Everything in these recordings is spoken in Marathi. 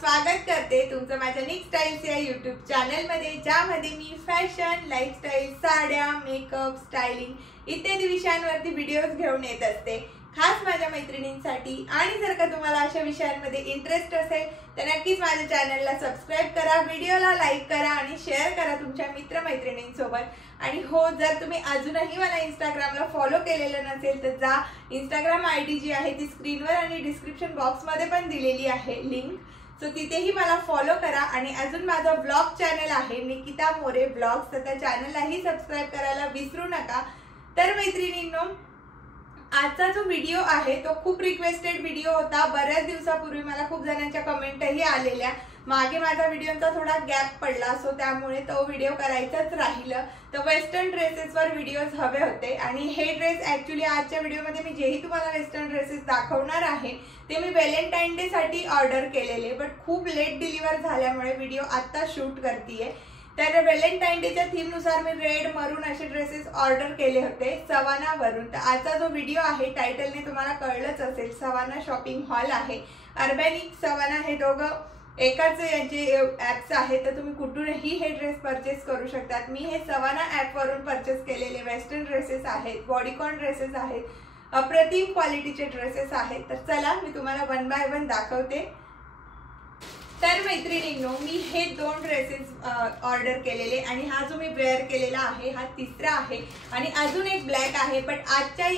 स्वागत करते तुमचं माझ्या निक स्टाइल्स या YouTube चॅनल मध्ये, ज्यामध्ये मी फॅशन, लाईफस्टाईल, साड्या, मेकअप, स्टाइलिंग इत्यादी विषयांवरती व्हिडिओज घेऊन येत असते, खास माझ्या मैत्रिणींसाठी। आणि जर का तुम्हाला अशा विषयांमध्ये इंटरेस्ट असेल तर नक्कीच माझ्या चॅनलला सबस्क्राइब करा, व्हिडिओला लाईक करा आणि शेअर करा तुमच्या मित्रमैत्रिणींसोबत। आणि हो, जर तुम्ही अजूनही मला इंस्टाग्रामला फॉलो केलेलं नसेल तर जा, इंस्टाग्राम आयडी जी आहे ती स्क्रीनवर आणि डिस्क्रिप्शन बॉक्समध्ये पण दिलेली आहे लिंक, सो तिथेही मला फॉलो करा। आणि अजून माझा ब्लॉग चॅनल आहे निकिता मोरे ब्लॉग्स, तर त्या चॅनललाही सबस्क्राइब करायला विसरू नका। तर मैत्रिणींनो, आजचा जो व्हिडिओ आहे तो खूप रिक्वेस्टेड व्हिडिओ होता। बऱ्याच दिवसापूर्वी मला खूप जणांच्या कमेंटही आलेल्या, मागे माझा व्हिडिओचा थोडा गॅप पडला, सो त्यामुळे तो व्हिडिओ करायचाच राहिलं। तर वेस्टर्न ड्रेसेसवर व्हिडिओज हवे होते आणि हे ड्रेस ऍक्च्युली आजच्या व्हिडिओमध्ये मी जेही तुम्हाला वेस्टर्न ड्रेसेस दाखवणार आहे ते मी व्हॅलेंटाईन डे साठी ऑर्डर केलेले, बट खूप लेट डिलिव्हर झाल्यामुळे व्हिडिओ आता शूट करतेय। तर व्हॅलेंटाईन डेच्या थीमनुसार मी रेड, मरून असे ड्रेसेस ऑर्डर केले होते सवानावरून। तर आजचा जो व्हिडिओ आहे टायटलने तुम्हाला कळलंच असेल, सवाना शॉपिंग हॉल आहे। अर्बॅनिक, सवाना हे दोघं एकाच यांचे ॲप्स आहेत, तर तुम्ही कुठूनही हे ड्रेस परचेस करू शकतात। मी हे सवाना ॲपवरून परचेस केलेले वेस्टर्न ड्रेसेस आहेत, बॉडीकॉन ड्रेसेस आहेत, अप्रतिम क्वालिटीचे ड्रेसेस आहेत। तर चला मी तुम्हाला वन बाय वन दाखवते। तर मैत्रिणींनो, मी हे दोन ड्रेसेस ऑर्डर केलेले आणि हा जो मी वेअर केलेला आहे हा तिसरा आहे आणि अजून एक ब्लॅक आहे। बट आजच्या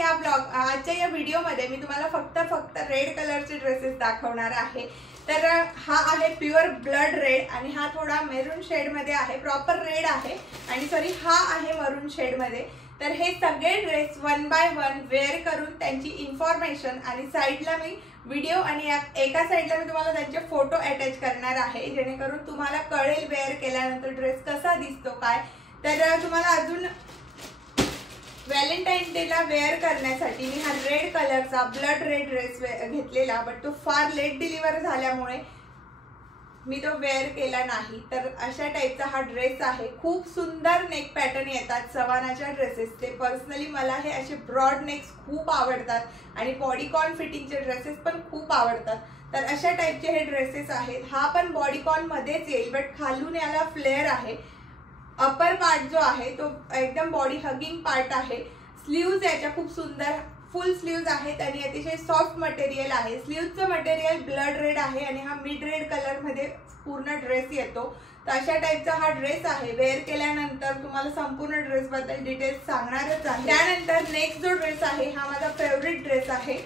या व्हिडिओमध्ये मी तुम्हाला फक्त रेड कलरचे ड्रेसेस दाखवणार आहे। तर हा आहे प्युअर ब्लड रेड आणि हा थोडा मेरून शेड मध्ये आहे, प्रॉपर रेड आहे आणि सॉरी हा आहे मरून शेड मध्ये। तर हे सगळे dress one by one wear करून त्यांची इन्फॉर्मेशन आणि साईडला मी व्हिडिओ आणि एका साईडला मी तुम्हाला त्यांचे फोटो अटॅच करणार आहे, जेणेकरून तुम्हाला कळेल वेअर केल्यानंतर ड्रेस कसा दिसतो काय। तर तुम्हाला अजून व्हॅलेंटाईन डेला वेअर करण्यासाठी मी हा रेड कलरचा ब्लड रेड ड्रेस घेतलेला, बट तो फार लेट डिलिव्हर झाल्यामुळे मी तो वेअर केला नाही। तर अशा टाईपचा हा ड्रेस आहे। खूप सुंदर नेक पॅटर्न येतात सवानाच्या ड्रेसेसचे। पर्सनली मला हे असे ब्रॉड नेक्स खूप आवडतात आणि बॉडीकॉन फिटिंगचे ड्रेसेस पण खूप आवडतात। तर अशा टाईपचे हे ड्रेसेस आहेत। हा पण बॉडीकॉन मध्येच येईल, बट खालून याला फ्लेअर आहे। अपर पार्ट जो आहे तो एकदम बॉडी हगिंग पार्ट आहे। स्लीव्ज याच्या खूप सुंदर फुल स्लीव्ज आहेत आणि अतिशय सॉफ्ट मटेरियल आहे। स्लीव्जचं मटेरियल ब्लड रेड आहे आणि हा मिड रेड कलर मध्ये पूर्ण ड्रेस येतो। तर अशा टाईपचा हा ड्रेस आहे। वेअर केल्यानंतर तुम्हाला संपूर्ण ड्रेस बद्दल डिटेल्स सांगणारच आहे। त्यानंतर नेक्स्ट जो ड्रेस आहे हा माझा फेवरेट ड्रेस आहे।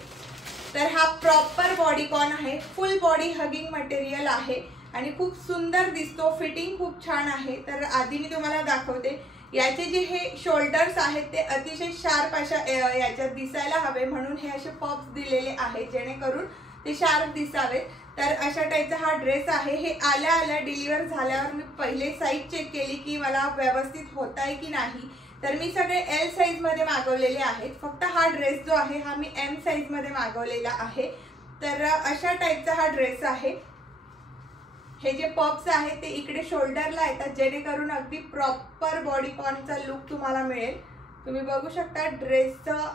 तर हा प्रॉपर बॉडीकॉन आहे, फुल बॉडी हगिंग मटेरियल आहे आणि खूप सुंदर दिसतो, फिटिंग खूप छान आहे। तर आधी मी तुम्हाला दाखवते, याचे जे हे शोल्डर्स आहेत ते अतिशय शार्प अशा याच्यात दिसायला हवे, म्हणून हे असे पॉप्स दिलेले आहेत जेणेकरून ते शार्प दिसावेत। तर अशा टाईपचा हा ड्रेस आहे। हे आल्या डिलिव्हर झाल्यावर मी पहिले साईज चेक केली की मला व्यवस्थित होत आहे की नाही, तर मी सगळे एल साईज मध्ये मागवलेले आहेत। फक्त हा ड्रेस जो आहे हा मी एम साईज मध्ये मागवलेला आहे। तर अशा टाईपचा हा ड्रेस आहे। हे जे पॉप्स आहेत ते इकडे शोल्डरला येतात, जेणेकरून अगदी प्रॉपर बॉडीकॉनचा लुक तुम्हाला मिळेल। तुम्ही बघू शकता ड्रेसचं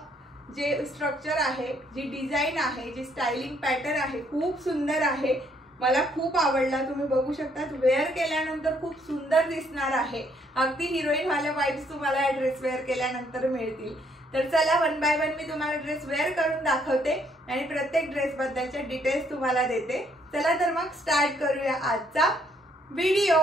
जे स्ट्रक्चर आहे, जी डिझाईन आहे, जी स्टायलिंग पॅटर्न आहे, खूप सुंदर आहे। मला खूप आवडला। तुम्ही बघू शकता वेअर केल्यानंतर खूप सुंदर दिसणार आहे। अगदी हिरोईन वाले वाइब्स तुम्हाला या ड्रेस वेअर केल्यानंतर मिळतील। तर चला वन बाय वन मी तुम्हाला ड्रेस वेअर करून दाखवते आणि प्रत्येक ड्रेस बद्दलचे डिटेल्स तुम्हाला देते। चला तर मग स्टार्ट करूया आजचा व्हिडिओ।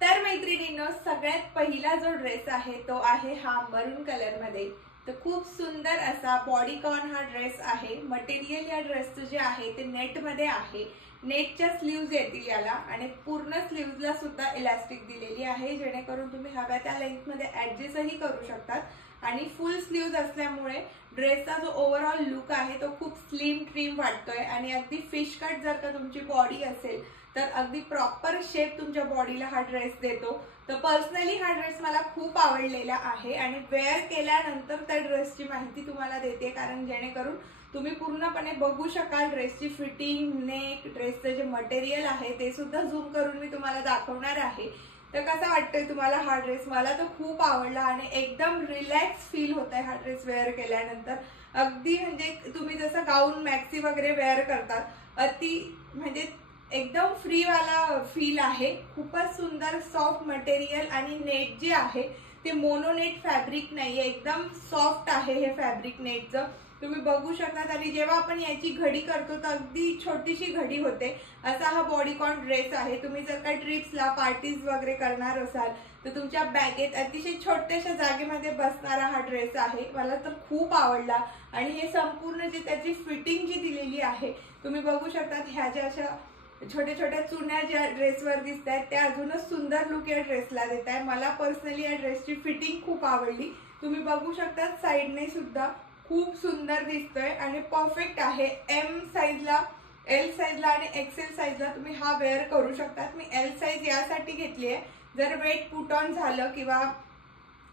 तर मैत्रिणींनो, सगळ्यात पहिला जो ड्रेस आहे तो आहे हा मरून कलर मध्ये। तर खूप सुंदर असा बॉडीकॉन हा ड्रेस आहे। मटेरियल या ड्रेसचं जे आहे ते नेट मध्ये आहे। नेटच्या स्लीव्ज येतील याला आणि पूर्ण स्लीव्जला सुद्धा इलास्टिक दिलेली आहे, जेणेकरून तुम्ही हव्या त्या लेंथ मध्ये ऍडजस्टही करू शकतात। आणि फुल स्लीव्ज असल्यामुळे ड्रेसचा जो ओव्हरऑल लुक आहे तो खूप स्लिम ट्रिम वाटतोय आणि अगदी फिश कट जर का तुमची बॉडी असेल तर अगदी प्रॉपर शेप तुमच्या बॉडीला हा ड्रेस देतो। तर पर्सनली हा ड्रेस मला खूप आवडलेला आहे आणि वेअर केल्यानंतर त्या ड्रेसची माहिती तुम्हाला देते, कारण जेणेकरून तुम्ही पूर्णपणे बघू शकाल ड्रेसची फिटिंग, नेक, ड्रेसचं जे मटेरियल आहे ते सुद्धा झूम करून मी तुम्हाला दाखवणार आहे। तर कसा वाटतोय तुम्हाला हा ड्रेस? मला तर खूप आवडला आणि एकदम रिलॅक्स फील होतंय हा ड्रेस वेअर केल्यानंतर। अगदी म्हणजे तुम्ही जसं गाऊन मॅक्सी वगैरे वेअर करतात अति म्हणजे एकदम फ्री वाला फील आहे। खूपच सुंदर सॉफ्ट मटेरियल आणि नेट जे आहे ते मोनोनेट फॅब्रिक नाहीये, एकदम सॉफ्ट आहे हे फॅब्रिक नेटचं, तुम्ही बघू शकता। आणि जेव्हा आपण याची घडी करतो तर अगदी छोटीशी घडी होते, असा हा बॉडीकॉन ड्रेस आहे। तुम्ही जर का ट्रिप्सला पार्टीज वगैरे करणार असाल तर तुमच्या बॅगेत अतिशय छोट्याशा जागेमध्ये बसणारा हा ड्रेस आहे। मला तर खूप आवडला आणि हे संपूर्ण जे त्याची फिटिंग जी दिलेली आहे तुम्ही बघू शकता। ह्या ज्या अशा छोट्या छोट्या चुन्या ज्या ड्रेसवर दिसत आहेत त्या अजूनच सुंदर लुक या ड्रेसला देत आहे। मला पर्सनली या ड्रेसची फिटिंग खूप आवडली, तुम्ही बघू शकता। साईडने सुद्धा खूप सुंदर दिसतोय आणि परफेक्ट आहे। एम साईजला, एल साईजला आणि एक्सेल साईजला तुम्ही हा वेअर करू शकता। मी एल साईज यासाठी घेतली आहे, जर वेट पुट ऑन झालं किंवा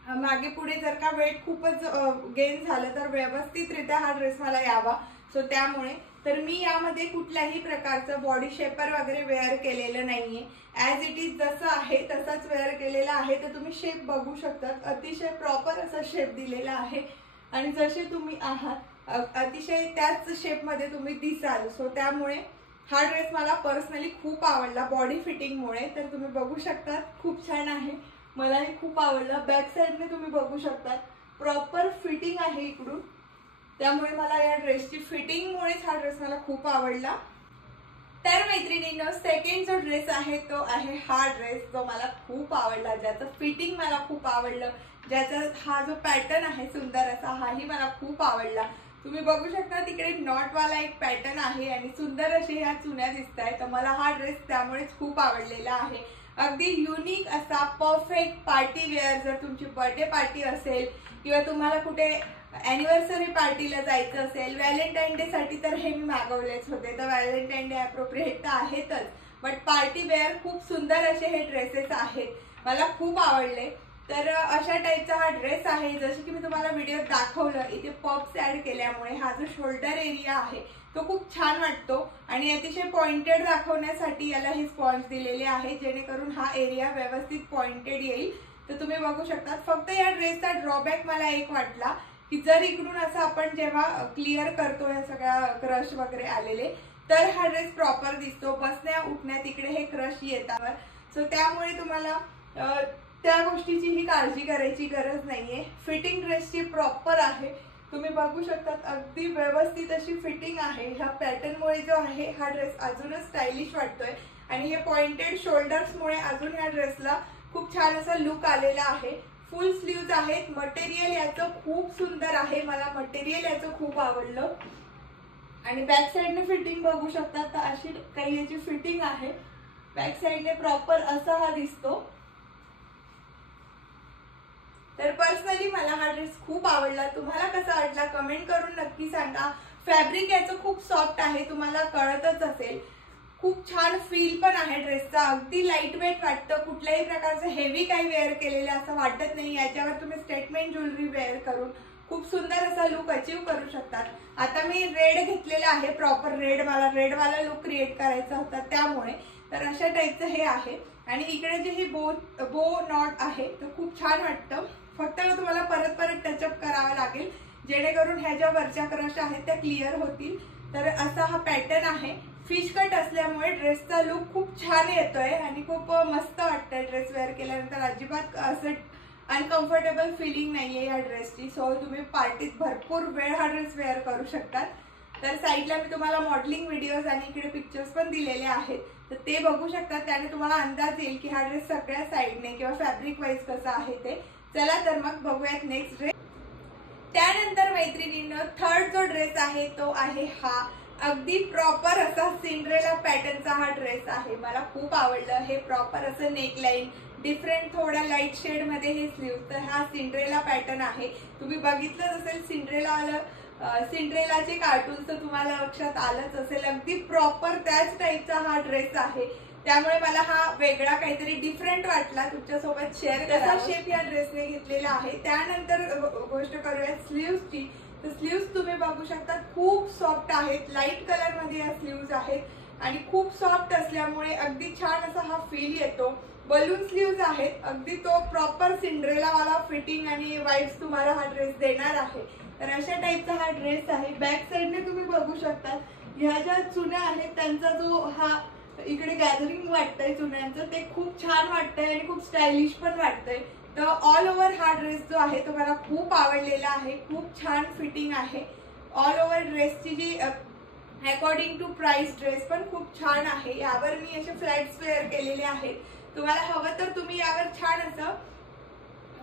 मागे पुढे जर का वेट खूपच गेन झालं तर व्यवस्थितरित्या हा ड्रेस मला यावा, सो त्यामुळे। तर मी यामध्ये कुठल्याही प्रकारचं बॉडी शेपर वगैरे वेअर केलेलं नाहीये, ॲज इट इज जसं आहे तसंच वेअर केलेलं आहे। तर तुम्ही शेप बघू शकतात, अतिशय प्रॉपर असा शेप दिलेला आहे आणि जसे तुम्ही आहात अतिशय त्याच शेपमध्ये तुम्ही दिसाल, सो त्यामुळे हा ड्रेस मला पर्सनली खूप आवडला बॉडी फिटिंगमुळे। तर तुम्ही बघू शकता खूप छान आहे, मलाही खूप आवडला। बॅक साईडने तुम्ही बघू शकता प्रॉपर फिटिंग आहे इकडून, त्यामुळे मला या ड्रेसची फिटिंगमुळेच हा ड्रेस मला खूप आवडला। तर मैत्रिणींनो, सेकंड जो ड्रेस आहे तो आहे हा ड्रेस जो मला खूप आवडला, ज्याचं फिटिंग मला खूप आवडलं, ज्याचा हा जो पॅटर्न आहे सुंदर असा हाही मला खूप आवडला। तुम्ही बघू शकता तिकडे नॉट वाला एक पॅटर्न आहे आणि सुंदर असे ह्या चुन्या दिसत आहेत। तर मला हा ड्रेस त्यामुळेच खूप आवडलेला आहे। अगदी युनिक असा परफेक्ट पार्टी वेअर, जर तुमची बर्थडे पार्टी असेल किंवा तुम्हाला कुठे अॅनिव्हर्सरी पार्टीला जायचं असेल, व्हॅलेंटाईन डे साठी तर हे मी मागवलेच होते, तर व्हॅलेंटाईन डे अप्रोप्रिएट तर आहेतच, बट पार्टी वेअर खूप सुंदर असे हे ड्रेसेस आहेत, मला खूप आवडले। तर अशा टाईपचा हा ड्रेस आहे, जसे की मी तुम्हाला व्हिडिओत दाखवलं, इथे पॉप्स ऍड केल्यामुळे हा जो शोल्डर एरिया आहे तो खूप छान वाटतो आणि अतिशय पॉइंटेड दाखवण्यासाठी याला हे स्पॉन्ज दिलेले आहे, जेणेकरून हा एरिया व्यवस्थित पॉइंटेड येईल। तर तुम्ही बघू शकता। फक्त या ड्रेसचा ड्रॉबॅक मला एक वाटला की जर इकडून असं आपण जेव्हा क्लिअर करतो या सगळ्या क्रश वगैरे आलेले, तर हा ड्रेस प्रॉपर दिसतो, बसण्या उठण्यात इकडे हे क्रश येतात, सो त्यामुळे तुम्हाला त्या गोष्टीचीही काळजी करायची गरज नाहीये। फिटिंग ड्रेसची प्रॉपर आहे, तुम्ही बघू शकता अगदी व्यवस्थित अशी फिटिंग आहे। ह्या पॅटर्नमुळे जो आहे हा ड्रेस अजूनच स्टायलिश वाटतोय आणि हे पॉइंटेड शोल्डर्समुळे अजून ह्या ड्रेसला खूप छान असा लुक आलेला आहे। फुल स्लीव्ज आहेत, मटेरियल याचं खूप सुंदर आहे, मला मटेरियल याचं खूप आवडलं आणि बॅक साईडने फिटिंग बघू शकता। तर अशी काही याची फिटिंग आहे, बॅक साईडने प्रॉपर असा हा दिसतो। तर पर्सनली मला हा ड्रेस खूप आवडला, तुम्हाला कसा वाटला कमेंट करून नक्की सांगा। फॅब्रिक याचं खूप सॉफ्ट आहे, तुम्हाला कळतच असेल, खूप छान फील पण आहे ड्रेसचा, अगदी लाईट वेट वाटतं, कुठल्याही प्रकारचं हेवी काही वेअर केलेलं असं वाटत नाही। याच्यावर तुम्ही स्टेटमेंट ज्वेलरी वेअर करून खूप सुंदर असा लुक अचीव करू शकतात। आता मी रेड घेतलेला आहे, प्रॉपर रेड, मला रेड वाला लुक क्रिएट करायचा होता त्यामुळे, तर अशा टाईपचं हे आहे आणि इकडे जे ही बो नॉट आहे तर खूप छान वाटतं। फक्त तुम्हाला परत परत टचअप करावा लागेल, जेणेकरून ह्या ज्या वरच्या क्रश आहेत त्या क्लिअर होतील। तर असा हा पॅटर्न आहे, फिश कट असल्यामुळे ड्रेसचा लुक खूप छान येतोय आणि खूप मस्त वाटतंय ड्रेस वेअर केल्यानंतर, अजिबात असं अनकम्फर्टेबल फिलिंग नाहीये या ड्रेसची. सो तुम्ही पार्टीत भरपूर वेळ हा ड्रेस वेअर करू शकतात. तर साईडला मी तुम्हाला मॉडेलिंग व्हिडिओज आणि इकडे पिक्चर्स पण दिलेले आहेत, तर ते बघू शकता. त्याने तुम्हाला अंदाज येईल की हा ड्रेस सगळ्या साईडने किंवा फॅब्रिक वाईज कसा आहे ते. चला तर मग बघूयात नेक्स्ट ड्रेस. त्यानंतर मैत्रिणींनो थर्ड जो ड्रेस आहे तो आहे हा अगदी प्रॉपर असा सिंड्रेला पॅटर्नचा हा ड्रेस आहे. मला खूप आवडलं. हे प्रॉपर असं नेकलाईन, डिफरंट थोड्या लाईट शेड मध्ये हे स्लीव्ह. तर हा सिंड्रेला पॅटर्न आहे. तुम्ही बघितलं असेल सिंड्रेलाचे कार्टून तर तुम्हाला लक्षात आलंच असेल. अगदी प्रॉपर त्याच टाईपचा हा ड्रेस आहे. त्यामुळे मला हा वेगळा काहीतरी डिफरंट वाटला, तुमच्यासोबत शेअर कसा शेप या ड्रेसने घेतलेला आहे. त्यानंतर गोष्ट करूया स्लीव्हची. तर स्लीव्स तुम्ही बघू शकता खूप सॉफ्ट आहेत. लाईट कलर मध्ये या स्लीव्स आहेत आणि खूप सॉफ्ट असल्यामुळे अगदी छान असा हा फील येतो. बलून स्लीव्स आहेत. अगदी तो प्रॉपर सिंड्रेला वाला फिटिंग आणि वाईब्स तुम्हाला हा ड्रेस देणार आहे. तर अशा टाईपचा हा ड्रेस आहे. बॅक साईडने तुम्ही बघू शकता ह्या ज्या चुन्या आहेत त्यांचा जो हा इकडे गॅदरिंग वाटतंय चुन्यांचं, ते खूप छान वाटतंय आणि खूप स्टायलिश पण वाटतंय. तर ऑल ओव्हर हा ड्रेस जो आहे तो मला खूप आवडलेला आहे. खूप छान फिटिंग आहे. ऑल ओव्हर ड्रेसची जी अकॉर्डिंग टू प्राइस ड्रेस पण खूप छान आहे. यावर मी असे फ्लॅट्स वेअर केलेले आहेत. तुम्हाला हवं तर तुम्ही यावर छान असं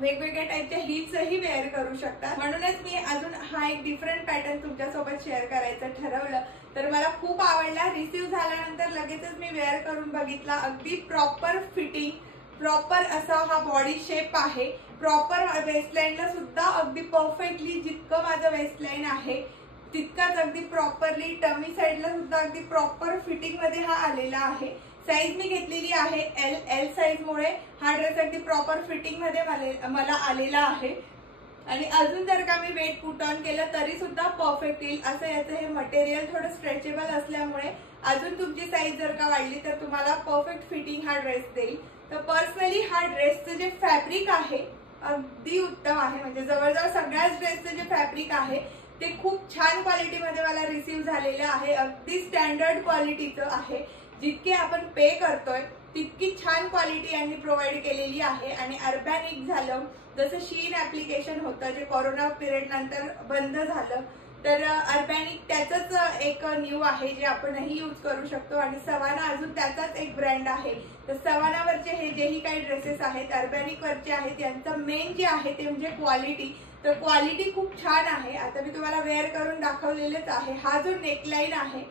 वेगवेगळ्या टाईपच्या हील्सही वेअर करू शकता. म्हणूनच मी अजून हा एक डिफरंट पॅटर्न तुमच्यासोबत शेअर करायचं ठरवलं. तर मला खूप आवडला. रिसीव्ह झाल्यानंतर लगेचच मी वेअर करून बघितला. अगदी प्रॉपर फिटिंग, प्रॉपर असा हा बॉडी शेप आहे. प्रॉपर वेस्टलाईनला सुद्धा अगदी परफेक्टली जितकं माझं वेस्टलाईन आहे तितकाच अगदी प्रॉपरली टमी साईडला सुद्धा अगदी प्रॉपर फिटिंग मध्ये हा आलेला आहे. साईज मी घेतलेली आहे एल साईज मुळे हा ड्रेस अगदी प्रॉपर फिटिंग मध्ये मला आलेला आहे. आणि अजून जर का मी वेट पुट ऑन केलं तरी सुद्धा परफेक्ट येईल. असं याचं हे मटेरियल थोडं स्ट्रेचेबल असल्यामुळे अजून तुमची साईज जर का वाढली तर तुम्हाला परफेक्ट फिटिंग हा ड्रेस देईल. तर पर्सनली हा ड्रेसचं जे फॅब्रिक आहे अगदी उत्तम आहे. म्हणजे जवळजवळ सगळ्याच ड्रेसचं जे फॅब्रिक आहे ते खूप छान क्वालिटीमध्ये मला रिसीव्ह झालेलं आहे. अगदी स्टँडर्ड क्वालिटीचं आहे. जितके आपण पे करतोय तितकी छान क्वालिटी यांनी प्रोव्हाइड केलेली आहे. आणि अर्बॅनिक झालं, जसं शीन ऍप्लिकेशन होतं जे कोरोना पिरियड नंतर बंद झालं, तर अर्बॅनिक त्याचंच एक न्यू आहे जे आपणही यूज करू शकतो. आणि सवाना अजून त्याचाच एक ब्रँड आहे. तर सवानावरचे हे जेही काही ड्रेसेस आहेत अर्बॅनिक वरचे आहेत, यांचं मेन जे आहे ते म्हणजे क्वालिटी. तर क्वालिटी खूप छान आहे. आता मी तुम्हाला वेअर करून दाखवलेलंच आहे. हा जो नेकलाईन आहे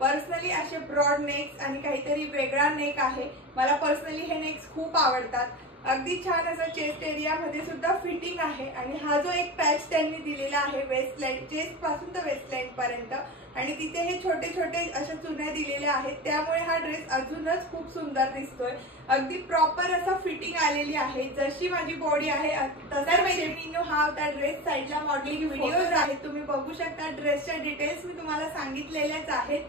पर्सनली असे ब्रॉड नेक्स आणि काहीतरी वेगळा नेक आहे. मला पर्सनली हे नेक्स खूप आवडतात. अगदी छान असं चेस्ट एरिया मध्ये सुद्धा फिटिंग आहे. आणि हा जो एक पॅच त्यांनी दिलेला आहे वेस्ट लाईन, चेस्ट पासून तर वेस्ट लाईन पर्यंत, आणि तिथे हे छोटे छोटे अशा चुन्या दिलेल्या आहेत, त्यामुळे हा ड्रेस अजूनच खूप सुंदर दिसतोय. अगदी प्रॉपर असं फिटिंग आलेली आहे. जशी माझी बॉडी आहे तसा मैत्रिणींनो हा होता ड्रेस. साईडला मॉडेलिंग व्हिडिओज आहेत, तुम्ही बघू शकता. ड्रेसच्या डिटेल्स मी तुम्हाला सांगितलेल्याच आहेत.